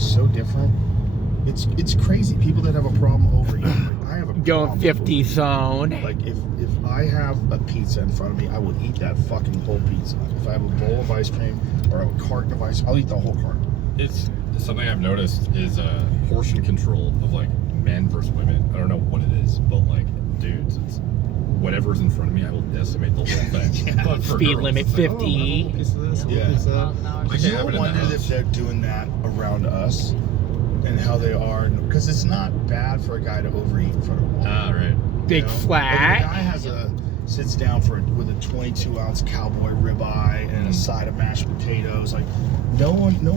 is so different. It's crazy. People that have a problem overeating. I have a Going 50 zone. Like if I have a pizza in front of me, I will eat that fucking whole pizza. If I have a bowl of ice cream or a carton of ice, I'll eat the whole carton. It's something I've noticed is portion control of like men versus women. I don't know what it is, but like dudes, it's whatever's in front of me, I will decimate the whole thing. Yeah. But for Speed girls, limit it's 50. Like, oh, a little piece of this, a little Yeah. piece of that. But you wondered if they're doing that around us and how they are, because it's not bad for a guy to overeat in front of a woman. Ah, right. Big Like, flat. if a guy sits down with a 22-ounce cowboy ribeye and a side of mashed potatoes, like no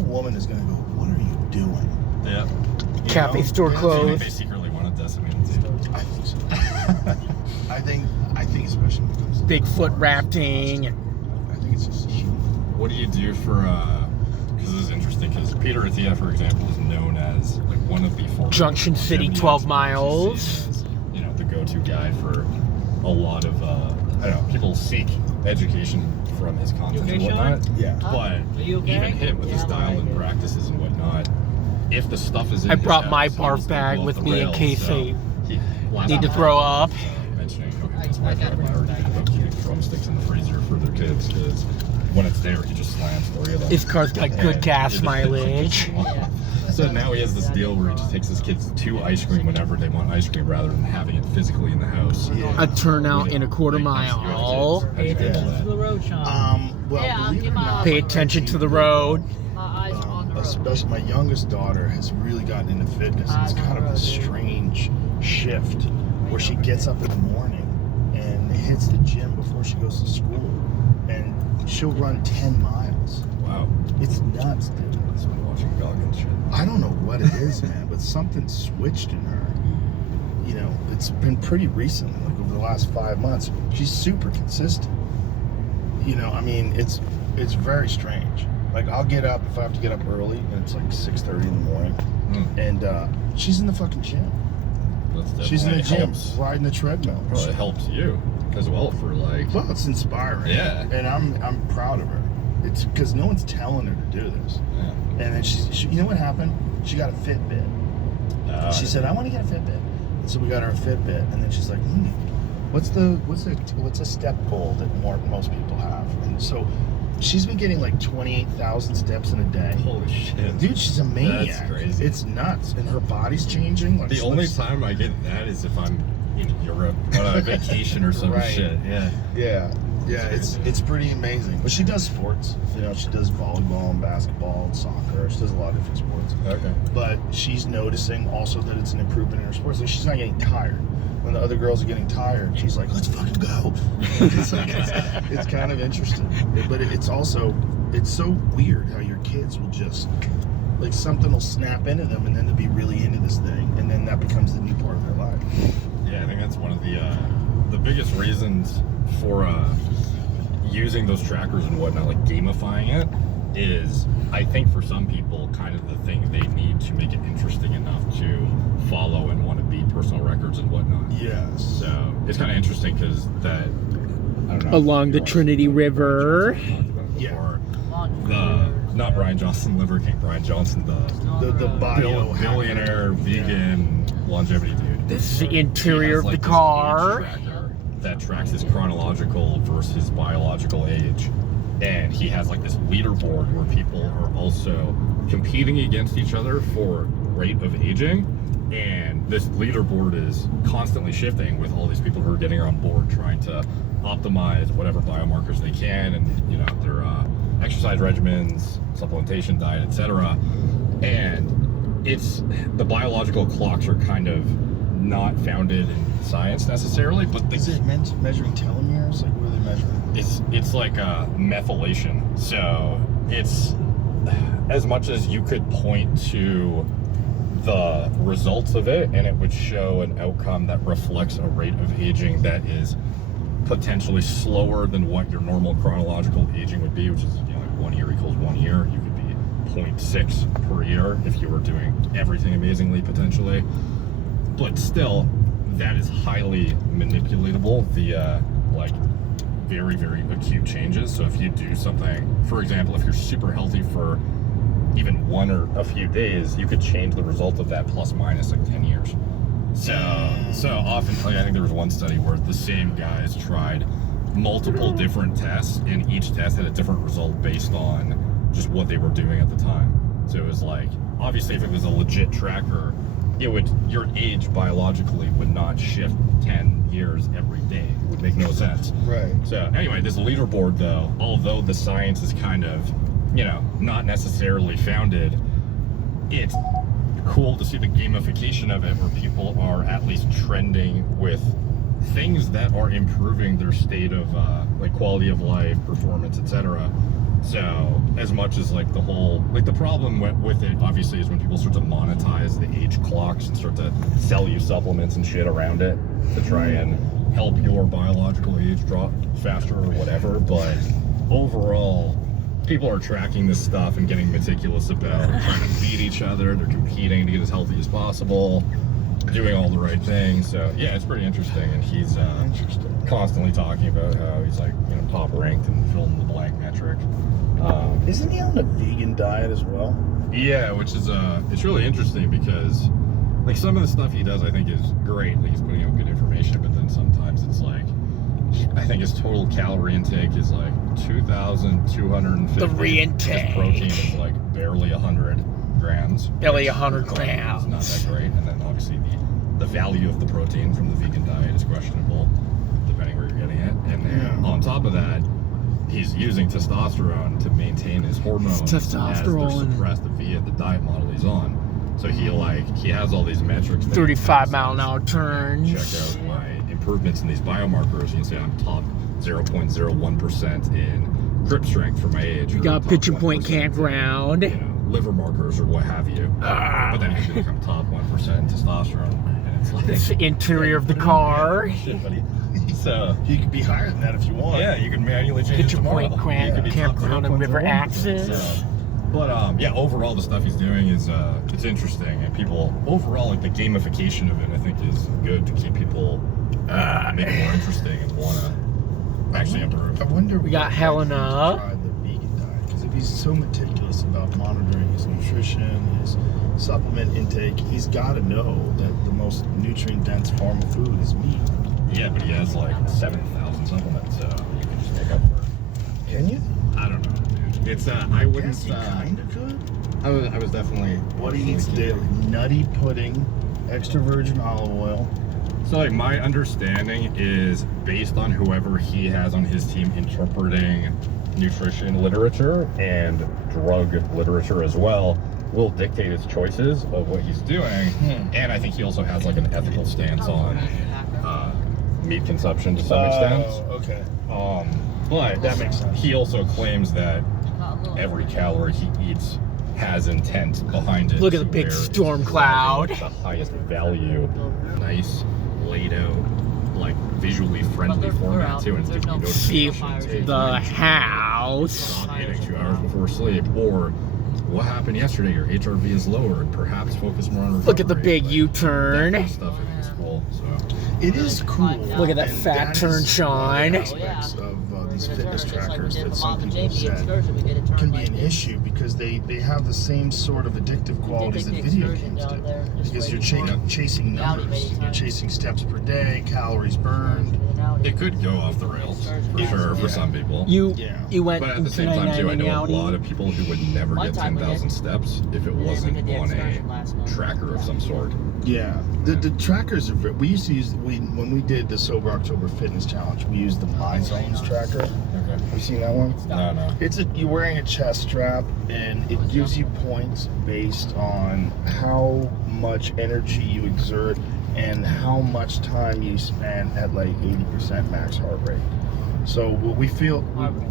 woman is gonna go, "What are you doing?" Yeah. Cafe store Do you closed. think they secretly want to decimate it too? I think so. I think especially when it comes to Bigfoot rafting. I think it's just human. What do you do for, because this is interesting, because Peter Attia, for example, is known as like one of the foremost Junction City, 12 miles. as, you know, the go-to guy for a lot of, I don't know, people seek education from his content and whatnot. Yeah. But even him with his style and practices and whatnot, if the stuff is in I his brought house, my he barf just bag go with off the me in rails. case So they last need to time throw up. mentioning, okay, that's why everyone already did about keeping drumsticks in the freezer for their kids, because when it's there, he just slams 3 of them. His car's got good And gas it just mileage. So now he has this deal where he just takes his kids to ice cream whenever they want ice cream, rather than having it physically in the house. Yeah. A turnout in a quarter Like, mile. how do you handle To the that? road, Sean. Well, believe it or not, Pay attention to the road. Eyes on the road. especially my youngest daughter has really gotten into fitness. It's kind of a strange shift where she gets up in the morning and hits the gym before she goes to school, and she'll run 10 miles. Wow. It's nuts, dude. I've been watching Goggins shit. I don't know what it is, man, but something switched in her. You know, it's been pretty recently, like over the last 5 months. She's super consistent. You know, I mean, it's very strange. Like, I'll get up if I have to get up early, and it's like 6:30 in the morning, and she's in the fucking gym. That's She's in the definitely gym, helps. riding the treadmill. Well, it helps you as well for like. Well, it's inspiring. Yeah. And I'm proud of her. It's because no one's telling her to do this. Yeah. And then she you know what happened? She got a Fitbit. She said, "I want to get a Fitbit." And so we got her a Fitbit, and then she's like, what's a step goal that most people have?" And so she's been getting like 28,000 steps in a day. Holy shit. Dude, she's a maniac. That's crazy. It's nuts, and her body's changing. Like, The only time I get that is if I'm in Europe on a vacation or some Right. shit. Yeah. Yeah, it's pretty amazing. But she does sports. You know, she does volleyball and basketball and soccer. She does a lot of different sports. Okay. But she's noticing also that it's an improvement in her sports. So she's not getting tired. When the other girls are getting tired, she's like, "Let's fucking go." it's kind of interesting. But it's also, it's so weird how your kids will just, like, something will snap into them and then they'll be really into this thing. And then that becomes the new part of their life. Yeah, I think that's one of the biggest reasons for using those trackers and whatnot, like gamifying it, is I think for some people kind of the thing they need to make it interesting enough to follow and want to beat personal records and whatnot. Yes. So it's kind of interesting because that, I don't know. Along the Trinity River. Yeah. Not Brian Johnson, Liver King, Brian Johnson, The bio billionaire, vegan, longevity dude. This is the He interior has, of like, the this car. age tracker that tracks his chronological versus his biological age, and he has like this leaderboard where people are also competing against each other for rate of aging, and this leaderboard is constantly shifting with all these people who are getting on board trying to optimize whatever biomarkers they can, and you know, their exercise regimens, supplementation, diet, etc. And it's, the biological clocks are kind of not founded in science necessarily, but Is it measuring telomeres? Like, what are they measuring? it's like a methylation. So it's, as much as you could point to the results of it and it would show an outcome that reflects a rate of aging that is potentially slower than what your normal chronological aging would be, which is, you know, like 1 year equals 1 year. You could be 0.6 per year if you were doing everything amazingly, potentially. But still, that is highly manipulatable via like very, very acute changes. So if you do something, for example, if you're super healthy for even 1 or a few days, you could change the result of that plus minus like 10 years. So often, like, I think there was one study where the same guys tried multiple different tests, and each test had a different result based on just what they were doing at the time. So it was like, obviously, if it was a legit tracker, your age biologically would not shift 10 years every day. It would make no sense. Right. So anyway, this leaderboard, though, although the science is kind of, not necessarily founded, it's cool to see the gamification of it, where people are at least trending with things that are improving their state of like quality of life, performance, etc. So as much as like the whole, like the problem with it obviously is when people start to monetize the age clocks and start to sell you supplements and shit around it to try and help your biological age drop faster or whatever. But overall, people are tracking this stuff and getting meticulous about it, trying to beat each other. They're competing to get as healthy as possible, doing all the right things. So yeah, it's pretty interesting. And he's constantly talking about how he's like, top ranked and fill in the blank metric. Isn't he on a vegan diet as well? Yeah, which is it's really interesting because like some of the stuff he does I think is great. Like he's putting out good information, but then sometimes it's like, I think his total calorie intake is like 2,250. The re-intake. His protein is like barely 100 grams. Barely 100 It's grams. not that great. And then obviously the value of the protein from the vegan diet is questionable, depending where you're getting it. And then on top of that, he's using testosterone to maintain his hormones as they're suppressed via the diet model he's on. So he has all these metrics. 35-mile-an-hour turns. Check out my improvements in these biomarkers. You can say I'm top 0.01% in grip strength for my age. You got pitching point campground. Liver markers or what have you. But then you can look, I'm top 1% in testosterone. And it's like, It's the interior of the car. shit, buddy. So You could be higher than that if you want. yeah, you can manually change Pitching it tomorrow. point You could be top campground and river 0.01%. access. So, but yeah, overall the stuff he's doing is it's interesting, and people overall like the gamification of it I think is good to keep people make it more interesting and want to actually improve. I wonder. We got what Helena. Try the vegan diet, because if he's so meticulous about monitoring his nutrition, his supplement intake, he's got to know that the most nutrient-dense form of food is meat. Yeah, but he has like 7,000 supplements, so you can just make up for it. Can you? I don't know, dude. It's I wouldn't. Guess you kind of could. I was definitely. What he needs daily: nutty pudding, extra virgin olive oil. So like my understanding is based on whoever he has on his team interpreting nutrition literature and drug literature as well will dictate his choices of what he's doing. And I think he also has like an ethical stance on meat consumption to some extent. Okay. But That makes sense. he also claims that every calorie he eats has intent behind it. Look at the to big where it's storm cloud. The highest value, nice, laid out, like visually friendly format too, and it's giving you See notifications. Hey, the you house. stop eating 2 hours before sleep, or what happened yesterday? Your HRV is lowered. Perhaps focus more on recovery. Look at the big Like, U-turn. that kind of stuff I think is cool. So It is cool. Look at that and fat is turn one of the shine. aspects of these fitness trackers that some people said can be an issue because they have the same sort of addictive qualities that video games do. Because you're chasing numbers. You're chasing steps per day, calories burned. it could go off the rails for sure for some people. You went But at the into same time, too, I 99 in the know a Audi. lot of people who would never get 10,000 steps if it wasn't on a tracker of some sort. Yeah, the trackers are. We used to use when we did the Sober October Fitness Challenge. We used the My Zones tracker. Okay. Have you seen that one? No. You're wearing a chest strap, and it gives you points based on how much energy you exert and how much time you spend at like 80% max heart rate. So what we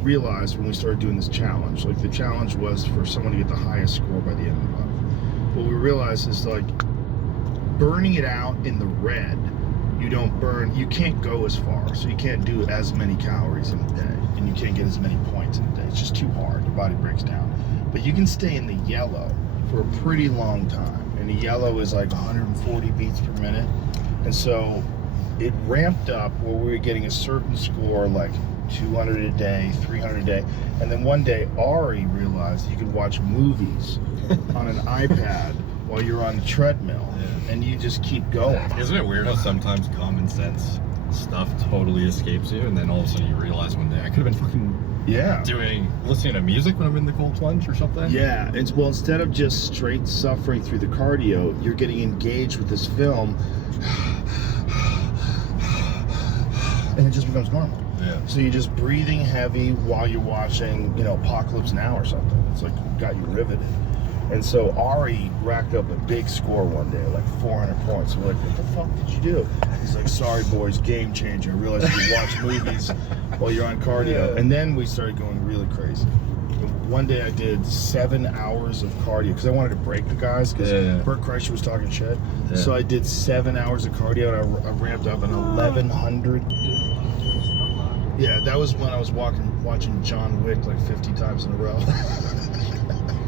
realized when we started doing this challenge, like the challenge was for someone to get the highest score by the end of the month. What we realized is like burning it out in the red, you can't go as far, so you can't do as many calories in a day, and you can't get as many points in a day. It's just too hard. Your body breaks down. But you can stay in the yellow for a pretty long time, and the yellow is like 140 beats per minute. And so it ramped up where we were getting a certain score like 200 a day, 300 a day. And then one day, Ari realized you could watch movies on an iPad while you're on the treadmill, and you just keep going. Isn't it weird how sometimes common sense stuff totally escapes you, and then all of a sudden you realize one day I could have been fucking listening to music when I'm in the cold plunge or something? Yeah, well, instead of just straight suffering through the cardio, you're getting engaged with this film, and it just becomes normal. Yeah. So you're just breathing heavy while you're watching, Apocalypse Now or something. It's like got you riveted. And so Ari racked up a big score one day, like 400 points. We're like, what the fuck did you do? He's like, sorry boys, game changer. I realized you can watch movies while you're on cardio. Yeah. And then we started going really crazy. One day I did 7 hours of cardio because I wanted to break the guys because Bert Kreischer was talking shit. Yeah. So I did 7 hours of cardio and I ramped up an 1100. Yeah, that was when I was watching John Wick like 50 times in a row.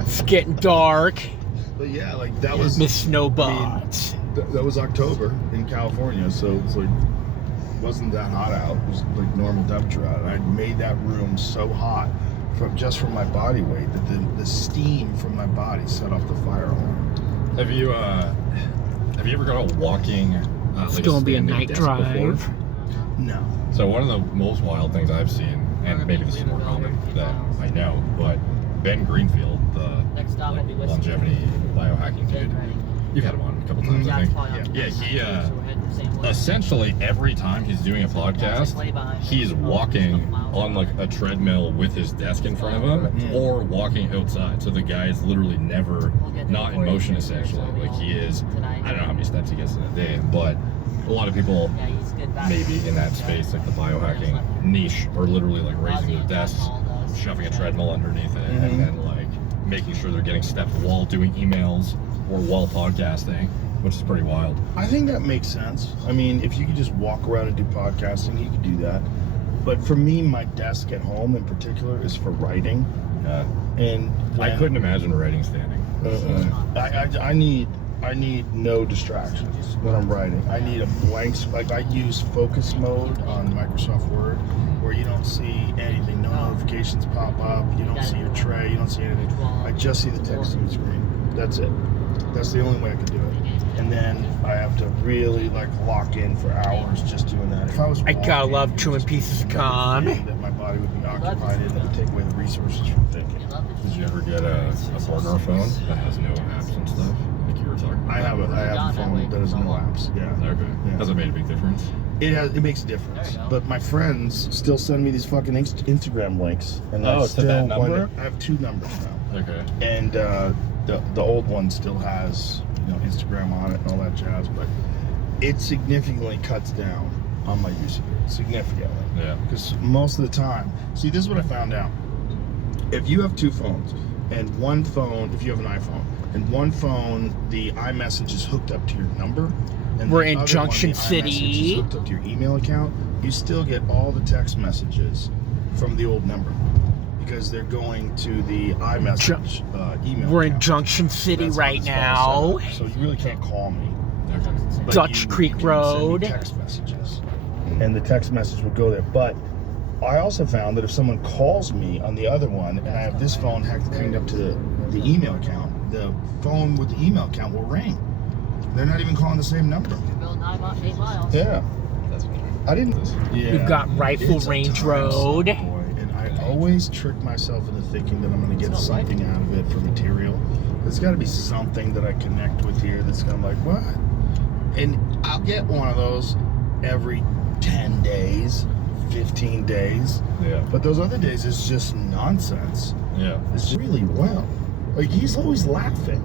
It's getting dark. But yeah, like that was Miss Snowbots. That was October in California, so it's like wasn't that hot out. It was like normal temperature out. And I made that room so hot from my body weight that the steam from my body set off the fire alarm. Have you ever gone out walking? It's like gonna be a standing night disc drive. before? No. So one of the most wild things I've seen, and maybe this is more common that I know, but Ben Greenfield, the longevity biohacking dude, you've had him on a couple times, I think. Yeah, he essentially every time he's doing a podcast, he's walking on like a treadmill with his desk in front of him, or walking outside. So the guy is literally never not in motion. Essentially, like he is. I don't know how many steps he gets in a day, but a lot of people maybe in that space, like the biohacking niche, are literally like raising their desks, shoving a treadmill underneath it, and then like making sure they're getting steps while doing emails or while podcasting, which is pretty wild. I think that makes sense. I mean, if you could just walk around and do podcasting, you could do that. But for me, my desk at home in particular is for writing. Yeah. And I couldn't imagine writing standing. I need no distractions when I'm writing. I need a blank, like I use focus mode on Microsoft Word, where you don't see anything, no notifications pop up, you don't see your tray, you don't see anything. I just see the text on the screen. That's it. That's the only way I can do it. And then I have to really like lock in for hours just doing that. If I was I gotta love chewing pieces of gum. That my body would be occupied in, it would take away the resources from thinking. Did you ever get a partner phone that has no apps and stuff? Like you were talking about? I have a phone that has no apps. Yeah. Okay. Yeah. Has it made a big difference? It makes a difference. But my friends still send me these fucking Instagram links, and I to still that number? I have 2 numbers now. Okay. And the old one still has Instagram on it and all that jazz, but it significantly cuts down on my use of it. Significantly. Yeah. Because most of the time, see, this is what I found out. If you have 2 phones, and one phone, if you have an iPhone, and one phone, the iMessage is hooked up to your number, and we're the in other Junction one, the City. iMessage is hooked up to your email account, you still get all the text messages from the old number because they're going to the iMessage email. We're account. in Junction City That's right how now. it's set up. So you really can't call me. But Dutch Creek you can Road. send me text messages, and the text message would go there. But I also found that if someone calls me on the other one, and I have this phone hanged up to the email account, the phone with the email account will ring. They're not even calling the same number. Yeah. That's weird. I didn't. Yeah. We've got Rifle It's a Range time Road. suck, boy, and I always trick myself into thinking that I'm going to get something out of it for material. There's got to be something that I connect with here that's going to like, what? And I'll get one of those every 10 days, 15 days. Yeah. But those other days, it's just nonsense. Yeah. It's just really well. Like, he's always laughing.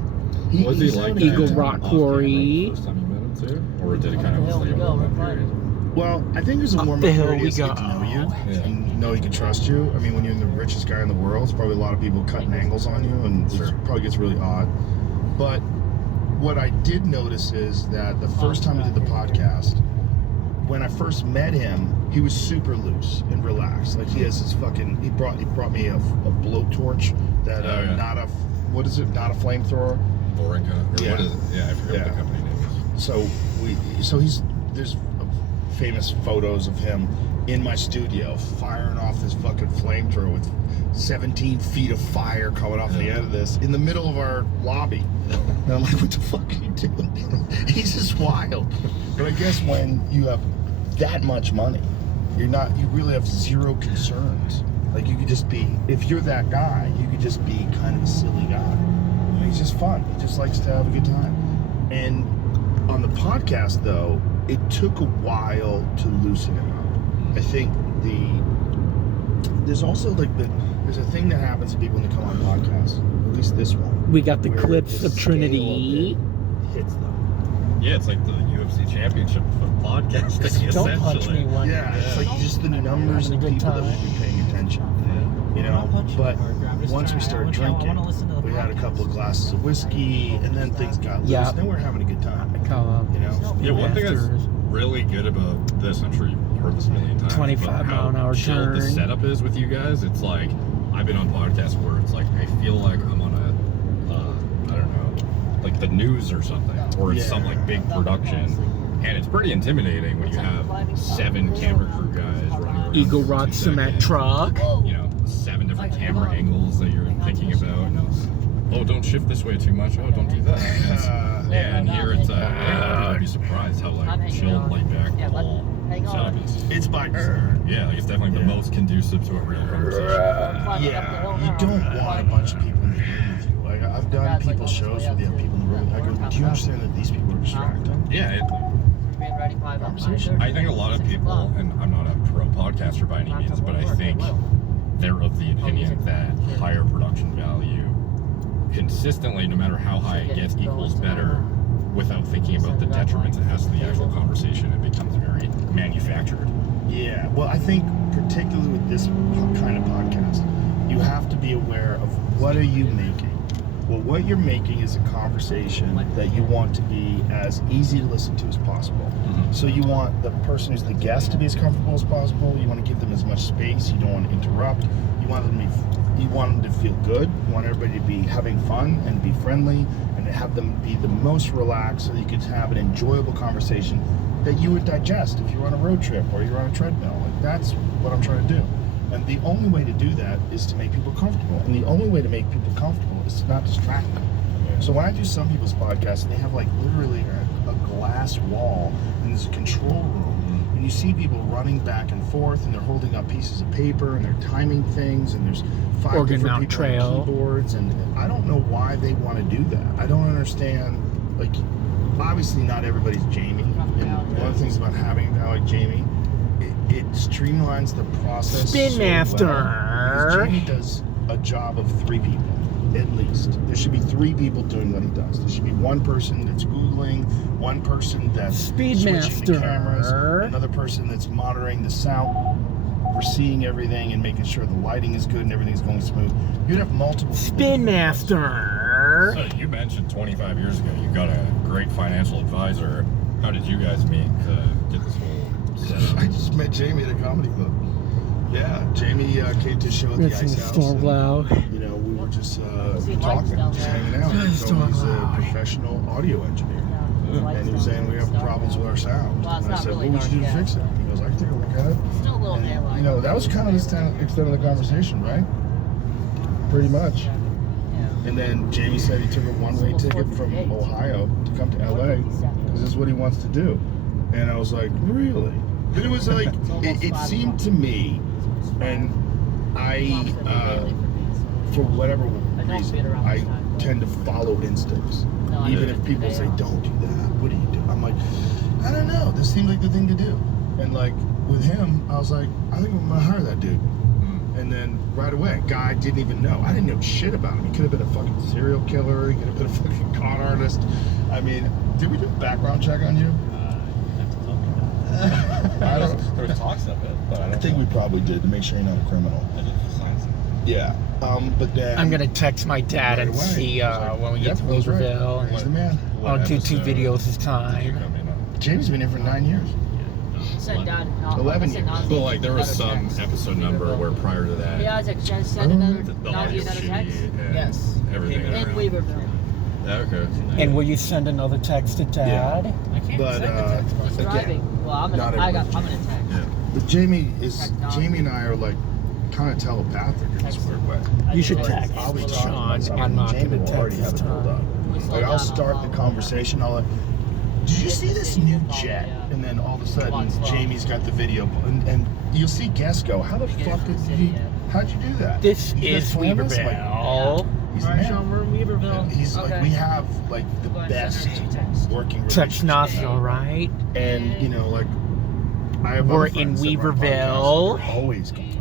Was he he's like always Eagle that Rock off Quarry? camera the first time you met him too? Or did it kind of like a warm-up period? Well, I think there's a Up warm the up hill period we to get to know you Yeah. and know he can trust you. I mean, when you're the richest guy in the world, it's probably a lot of people cutting angles on you, and it probably gets really odd. But what I did notice is that the first time we did the podcast, when I first met him, he was super loose and relaxed. Like he has this fucking. He brought me a blowtorch that not a flamethrower. Borinka? Or Yeah. what is it? Yeah, I forget what the company name is. So there's a famous photos of him in my studio firing off this fucking flamethrower with 17 feet of fire coming off the end of this in the middle of our lobby. And I'm like, what the fuck are you doing? He's just wild. But I guess when you have that much money, you really have zero concerns. Like, you could just be, if you're that guy, you could just be kind of a silly guy. And he's just fun. He just likes to have a good time. And on the podcast, though, it took a while to loosen him up. I think there's also there's a thing that happens to people when they come on podcasts, at least this one. We got the where clips the of Trinity. scale of it hits them. Yeah, it's like the UFC championship of podcasting, Don't punch me essentially. one. Yeah, it's like just the numbers of people that would be paying attention. You know, but once we started drinking, we had a couple of glasses of whiskey, and then things got loose. Yeah. Then we're having a good time. You know? Yeah, one thing that's really good about this, I'm sure you've heard this a million times, 25 but how mile an hour chill the turn. setup is with you guys. It's like, I've been on podcasts where it's like, I feel like I'm on a, I don't know, like the news or something, or it's some like big production. And it's pretty intimidating when you have 7 camera crew guys running around. Eagle for Rock 2 cement seconds. truck. You know, 7 different camera angles that you're thinking about. And, oh, don't shift this way too much. Oh, don't do that. Yeah, and here it's, you'd be surprised how like chill, laid back the whole setup is. It's by design. Yeah, like it's definitely the most conducive to a real conversation. Yeah, you don't want a bunch of people in the room with you. Like, I've done people's shows where they have people in the room. I go, do you understand that these people are distracting? Yeah, Conversation. I think a lot of people, and I'm not a pro podcaster by any means, but I think they're of the opinion that higher production value consistently, no matter how high it gets, equals better without thinking about the detriments it has to the actual conversation. It becomes very manufactured. Yeah, well, I think particularly with this kind of podcast, you have to be aware of what are you making. Well, what you're making is a conversation that you want to be as easy to listen to as possible. So you want the person who's the guest to be as comfortable as possible. You want to give them as much space. You don't want to interrupt. You want them to feel good. You want everybody to be having fun and be friendly and have them be the most relaxed so that you could have an enjoyable conversation that you would digest if you're on a road trip or you're on a treadmill. Like, that's what I'm trying to do. And the only way to do that is to make people comfortable. And the only way to make people comfortable is to not distract them. So when I do some people's podcasts, they have like literally a glass wall and there's a control room. And you see people running back and forth and they're holding up pieces of paper and they're timing things and there's 5 Organ different mount people trail. on keyboards. And I don't know why they want to do that. I don't understand. Like, obviously not everybody's Jamie. And one of the things about having a guy like Jamie, it streamlines the process. Spin so Master. well, because Jamie does a job of 3 people, at least. There should be 3 people doing what he does. There should be one person that's Googling, one person that's switching Speedmaster. the cameras, another person that's monitoring the sound, overseeing everything and making sure the lighting is good and everything's going smooth. You'd have multiple people. Spin Master. So you mentioned 25 years ago you got a great financial advisor. How did you guys meet to get this whole setup? I just met Jamie at a comedy club. Yeah, Jamie came to a show at the That's in Ice the House. storm cloud. And, you know, we were just talking, just hanging out. He told me he's a professional audio engineer. And he was saying we have problems with our sound. And I said, what would you do to fix it? He goes, I can take a look at it. Still a little And, hairline. you know, that was kind of the extent of the conversation, right? Pretty much. And then Jamie said he took a one-way ticket from Ohio to come to LA because this is what he wants to do. And I was like, really? But it was like, it seemed to me, and I, for whatever reason, I tend to follow instincts. Even if people say, don't do that, what do you do? I'm like, I don't know, this seemed like the thing to do. And like, with him, I was like, I think I'm gonna hire that dude. And then right away, guy didn't even know. I didn't know shit about him. He could have been a fucking serial killer. He could have been a fucking con artist. I mean, did we do a background check on you? I don't. There was talks of it, but I think we probably did to make sure you're not a criminal. I didn't sign some. Yeah. But then I'm gonna text my dad right and away, see I was like, when we yep, get to that was right. Weaverville. He's the man. I'll do 2 videos this time. Jamie's been here for 9 years. 11 years. Well, like there was some episode number where prior to that, Yeah, it's like send another, the not audio another sheet text. and Yes. everything. In around. Weaverville. Okay. And will you send another text to Dad? I can't But, send a text. It's again, driving. Well, I'm not gonna everyone's text. Yeah. But Jamie and I are like kind of telepathic in this weird way. You should Like, text I'll be talking Sean. about something, I'm not Jamie going to will already text have this it built up. time. Like I'll start the conversation. I'll like, did you see this new jet? And then all of a sudden, Jamie's got the video, and you'll see guests go, "How the fuck did he? How'd you do that?" This You guys is plan this? Like, Weaverville. he's the Alright, man. Sean, we're in Weaverville. And he's like, Okay. we have like the Go ahead and best send her a text. working Text relationship. Nazi, alright? And you know, like I have We're other friends in that run Weaverville. podcasts that are always complaining.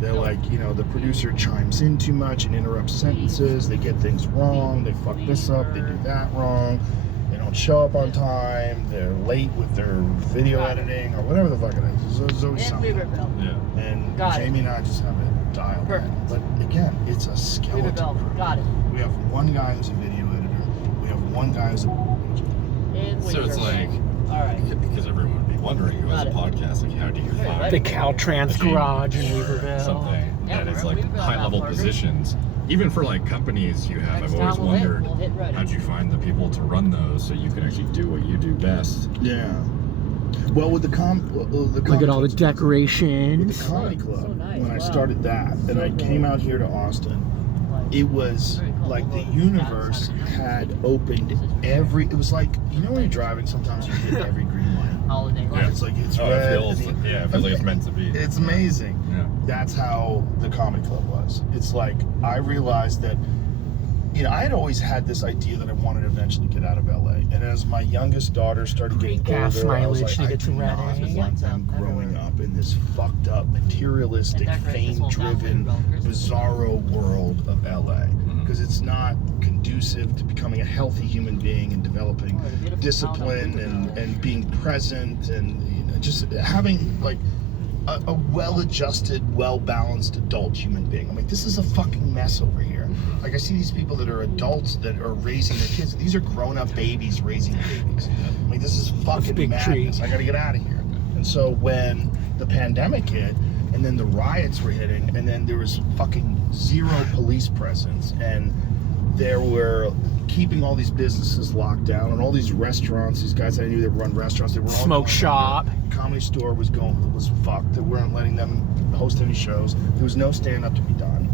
They're like, you know, the producer chimes in too much and interrupts sentences. They get things wrong. They fuck this up. They do that wrong. They don't show up on time. They're late with their video editing or whatever the fuck it is. There's always In something. Weaverville. Yeah. And Got it. Jamie and I just have it dialed in. Perfect. But again, it's a skeleton Weaverville. crew. Got it. We have one guy who's a video editor. We have one guy who's a In So it's Weaverville. like, Alright. because everyone would be wondering who has a Got it. podcast, like how do you Right, find The Caltrans a Jamie garage in or Weaverville. something Yeah, that is we're like in Weaverville, high level Parker. positions, even for like companies you have. Next I've always time we'll hit- wondered we'll hit ready. how'd you find the people to run those so you can actually do what you do best. Yeah. Well, with the Look at all the with the decorations. comedy So club, nice, when I wow. started that, and I came out here to Austin, it was like the universe had opened every. It was like, you know when you're driving, sometimes you hit every green light. Holiday Yeah. lights. It's like it's Oh, red. it feels, and it feels like it's meant to be. It's amazing. Yeah. That's how the comedy club was. It's like I realized that, you know, I had always had this idea that I wanted to eventually get out of LA. And as my youngest daughter started getting Gas older, I was mileage like, to I get to do not Reading. want them growing up in this fucked up, materialistic, And decorate this whole fame-driven, town for Christmas. bizarro world of LA. Because it's not conducive to becoming a healthy human being and developing Oh, the beautiful discipline town of and being present and, you know, just having like a well-adjusted, well-balanced adult human being. I'm like, this is a fucking mess over here. Like, I see these people that are adults that are raising their kids. These are grown-up babies raising babies. I mean, this is fucking big madness. tree. I gotta get out of here. And so when the pandemic hit, and then the riots were hitting, and then there was fucking zero police presence, and there were keeping all these businesses locked down, and all these restaurants, these guys I knew that run restaurants, they were all Smoke going shop. under. Comedy store was fucked. They weren't letting them host any shows. There was no stand-up to be done.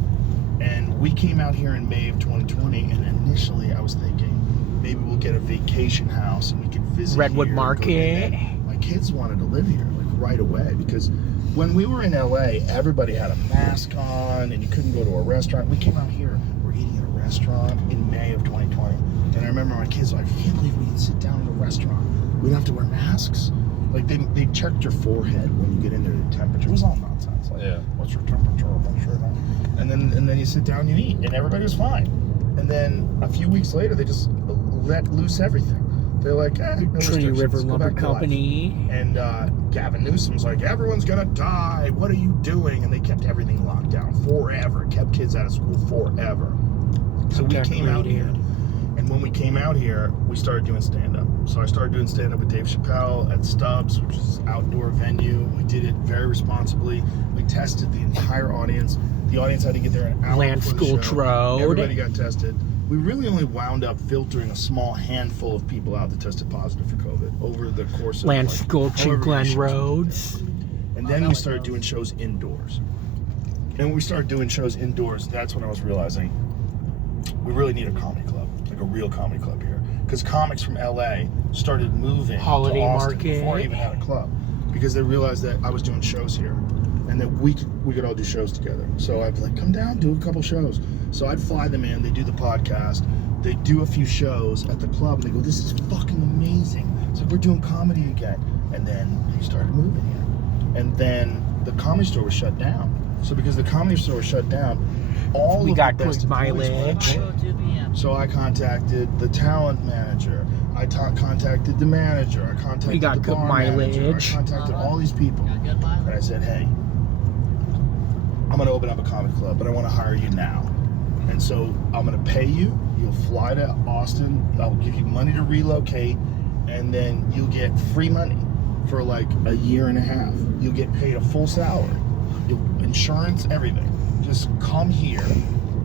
And we came out here in May of 2020, and initially I was thinking maybe we'll get a vacation house and we can visit Redwood here, Market. and then my kids wanted to live here like right away, because when we were in LA, everybody had a mask on and you couldn't go to a restaurant. We came out here, we're eating at a restaurant in May of 2020, and I remember my kids were like, I can't believe we can sit down in a restaurant. We don't have to wear masks. Like they checked your forehead when you get in there, the temperature. It was all nonsense. Like, Yeah. what's your temperature? Make sure. And then you sit down, you eat, and everybody was fine. And then a few weeks later, they just let loose everything. They're like, no Trinity restrictions. River Go Lumber back to life. Company. And Gavin Newsom's like, everyone's gonna die. What are you doing? And they kept everything locked down forever. Kept kids out of school forever. So we came out here. And when we came out here, we started doing stand-up. So I started doing stand-up with Dave Chappelle at Stubbs, which is an outdoor venue. We did it very responsibly. We tested the entire audience. The audience had to get there an hour Land before the School show. Road. Everybody got tested. We really only wound up filtering a small handful of people out that tested positive for COVID over the course of Land like, School however many Glen shows we did. Roads. And then we started doing shows indoors. And when we started doing shows indoors, that's when I was realizing we really need a comedy club, like a real comedy club here. Because comics from LA started moving Holiday to Austin Market. before I even had a club. Because they realized that I was doing shows here. And that we could all do shows together. So I'd be like, come down, do a couple shows. So I'd fly them in, they do the podcast, they do a few shows at the club, and they go, this is fucking amazing. It's like, we're doing comedy again. And then we started moving here. And then the comedy store was shut down. So because the comedy store was shut down, all We of got the best good employees went mileage. home. 2 p.m. So I contacted the talent manager. I contacted the manager. I contacted We got the good bar manager. mileage. I contacted all these people. Got good And I mileage. said, hey, I'm going to open up a comedy club, but I want to hire you now. And so I'm going to pay you. You'll fly to Austin. I'll give you money to relocate. And then you'll get free money for like a year and a half. You'll get paid a full salary. Insurance, everything. Just come here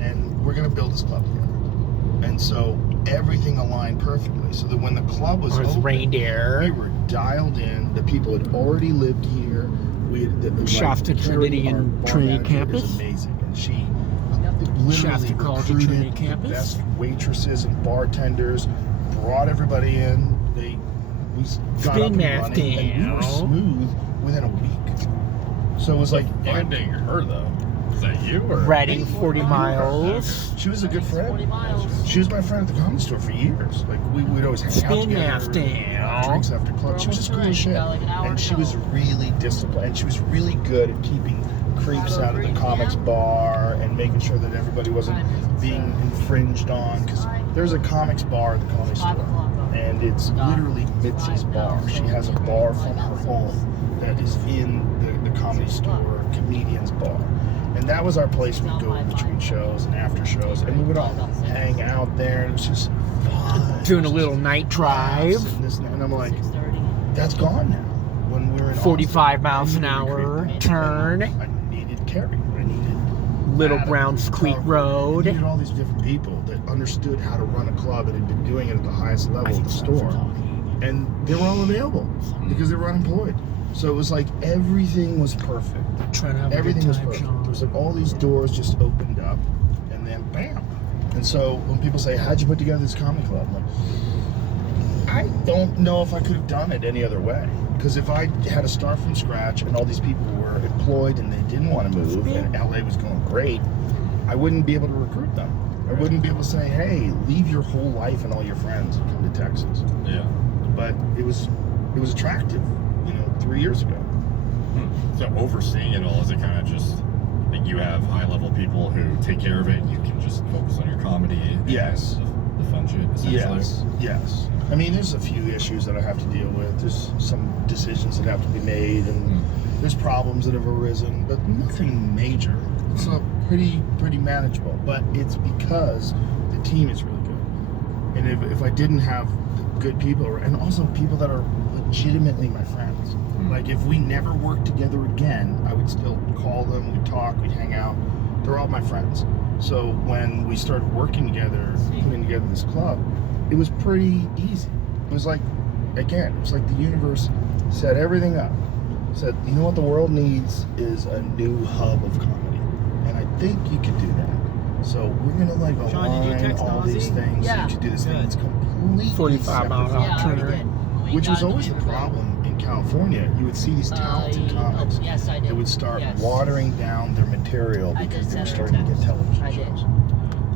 and we're going to build this club together. And so everything aligned perfectly. So that when the club was Or it's open, reindeer. we were dialed in. The people had already lived here. We had Shafter Trinity our and bar Trinity manager Campus. is amazing, and she Shafter literally College and recruited Trinity the Campus. best waitresses and bartenders, brought everybody in. We got Spin up and math running, and we were down. smooth within a week. So it was like Finding her though. Is that you or? Reading 40 miles. she was a good 40 friend. miles. She was my friend at the comedy store for years. Like we'd always hang out Spin math together, down. drinks after club. She was just cool as shit, Got like an hour and to she go. was really disciplined. And she was really good at keeping creeps out of the comics bar and making sure that everybody wasn't being infringed on. Because there's a comics bar at the comedy store, and it's literally Mitzi's bar. She has a bar from her home that is in the comedy store, comedian's bar. And that was our place. We'd go between shows and after shows, and we would all hang out there. And it was just fun. Doing a little night drive. And this and that. And I'm like, that's gone now. When we were in 45 Austin, miles an I needed hour recruitment. turn. I needed Carrie. I needed Little Adam, Brown Squeak Tucker. Road. I needed all these different people that understood how to run a club and had been doing it at the highest level of the store. And they were all available because they were unemployed. So it was like everything was perfect. Trying to have Everything a was good time, perfect. Sean. It was like all these doors just opened up, and then bam. And so when people say, "How'd you put together this comedy club?" I'm like, I don't know if I could have done it any other way. Because if I had to start from scratch and all these people were employed and they didn't want to move, and LA was going great, I wouldn't be able to recruit them. I wouldn't be able to say, "Hey, leave your whole life and all your friends and come to Texas." Yeah. But it was attractive, 3 years ago. So overseeing it all, is it kind of just that you have high level people who take care of it and you can just focus on your comedy and Yes. the fun shit essentially? Yes. I mean, there's a few issues that I have to deal with. There's some decisions that have to be made, and there's problems that have arisen, but nothing major. It's pretty manageable. But it's because the team is really good. And if I didn't have the good people, and also people that are legitimately my friends, like if we never worked together again, I would still call them, we'd talk, we'd hang out. They're all my friends. So when we started working together, putting together this club, it was pretty easy. It was like, again, it was like the universe set everything up. Said, you know what the world needs is a new hub of comedy. And I think you could do that. So we're gonna like Sean, did you align text all these Ozzy? things. Yeah. So you could do this thing Good. that's completely 45 mile separate an hour from Yeah, I already turn. did. When we which was got always a into problem in California. You would see these talented comics yes, I did. that would start Yes. watering down their material I because did they were send her a starting to get text. television I did. shows.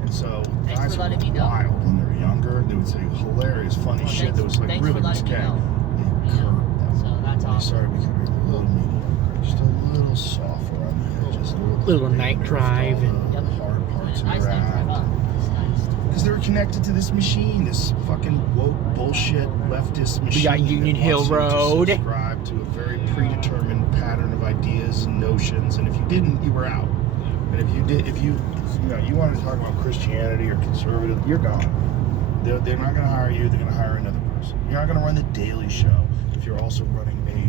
And so Thanks guys for were letting me know. wild when they were younger. They would say hilarious, funny Well, shit that was like thanks really for letting me risque. know. It curbed them. So that's And they awesome. started becoming a little mediocre, just a little softer on the edges. Little they night riffed drive all and- the hard parts of Nice their night drive act. up. It's nice. Because they were connected to this machine, this fucking woke bullshit leftist machine. got Union that Hill wants you to Road. subscribe to a very predetermined pattern of ideas and notions, and if you didn't, you were out. And if you wanted to talk about Christianity or conservative, you're gone. They're not going to hire you. They're going to hire another person. You're not going to run the Daily Show if you're also running a